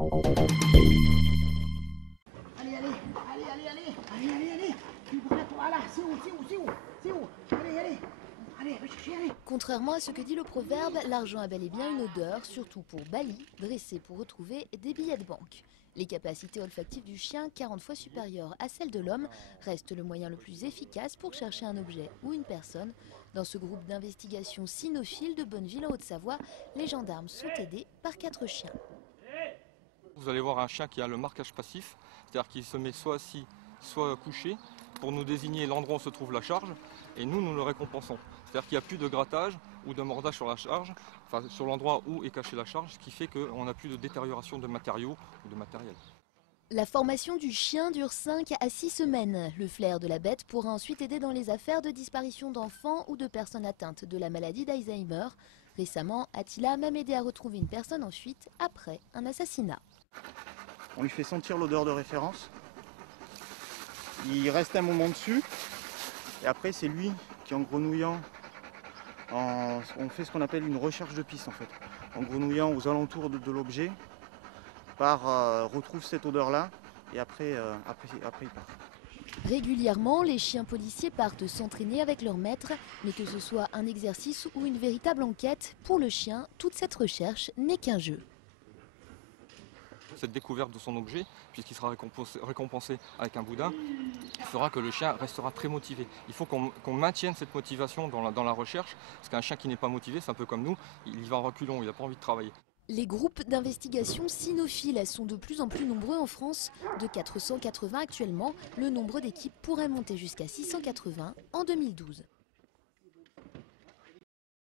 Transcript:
Allez, allez, allez, allez, allez, allez, allez, allez, voilà, c'est où, allez, allez, allez, va chercher, allez. Contrairement à ce que dit le proverbe, l'argent a bel et bien une odeur, surtout pour Bali, dressé pour retrouver des billets de banque. Les capacités olfactives du chien, 40 fois supérieures à celles de l'homme, restent le moyen le plus efficace pour chercher un objet ou une personne. Dans ce groupe d'investigation cynophile de Bonneville en Haute-Savoie, les gendarmes sont aidés par 4 chiens. Vous allez voir un chien qui a le marquage passif, c'est-à-dire qu'il se met soit assis, soit couché, pour nous désigner l'endroit où se trouve la charge, et nous le récompensons. C'est-à-dire qu'il n'y a plus de grattage ou de mordage sur la charge, enfin sur l'endroit où est cachée la charge, ce qui fait qu'on n'a plus de détérioration de matériaux ou de matériel. La formation du chien dure 5 à 6 semaines. Le flair de la bête pourra ensuite aider dans les affaires de disparition d'enfants ou de personnes atteintes de la maladie d'Alzheimer. Récemment, Attila a même aidé à retrouver une personne en fuite après un assassinat. On lui fait sentir l'odeur de référence. Il reste un moment dessus. Et après, c'est lui qui, en grenouillant, on fait ce qu'on appelle une recherche de piste en fait. En grenouillant aux alentours de l'objet, retrouve cette odeur-là et après il part. Régulièrement, les chiens policiers partent s'entraîner avec leur maître, mais que ce soit un exercice ou une véritable enquête, pour le chien, toute cette recherche n'est qu'un jeu. Cette découverte de son objet, puisqu'il sera récompensé avec un boudin, fera que le chien restera très motivé. Il faut qu'on maintienne cette motivation dans la recherche, parce qu'un chien qui n'est pas motivé, c'est un peu comme nous, il y va en reculons, il n'a pas envie de travailler. Les groupes d'investigation cynophiles sont de plus en plus nombreux en France. De 480 actuellement, le nombre d'équipes pourrait monter jusqu'à 680 en 2012.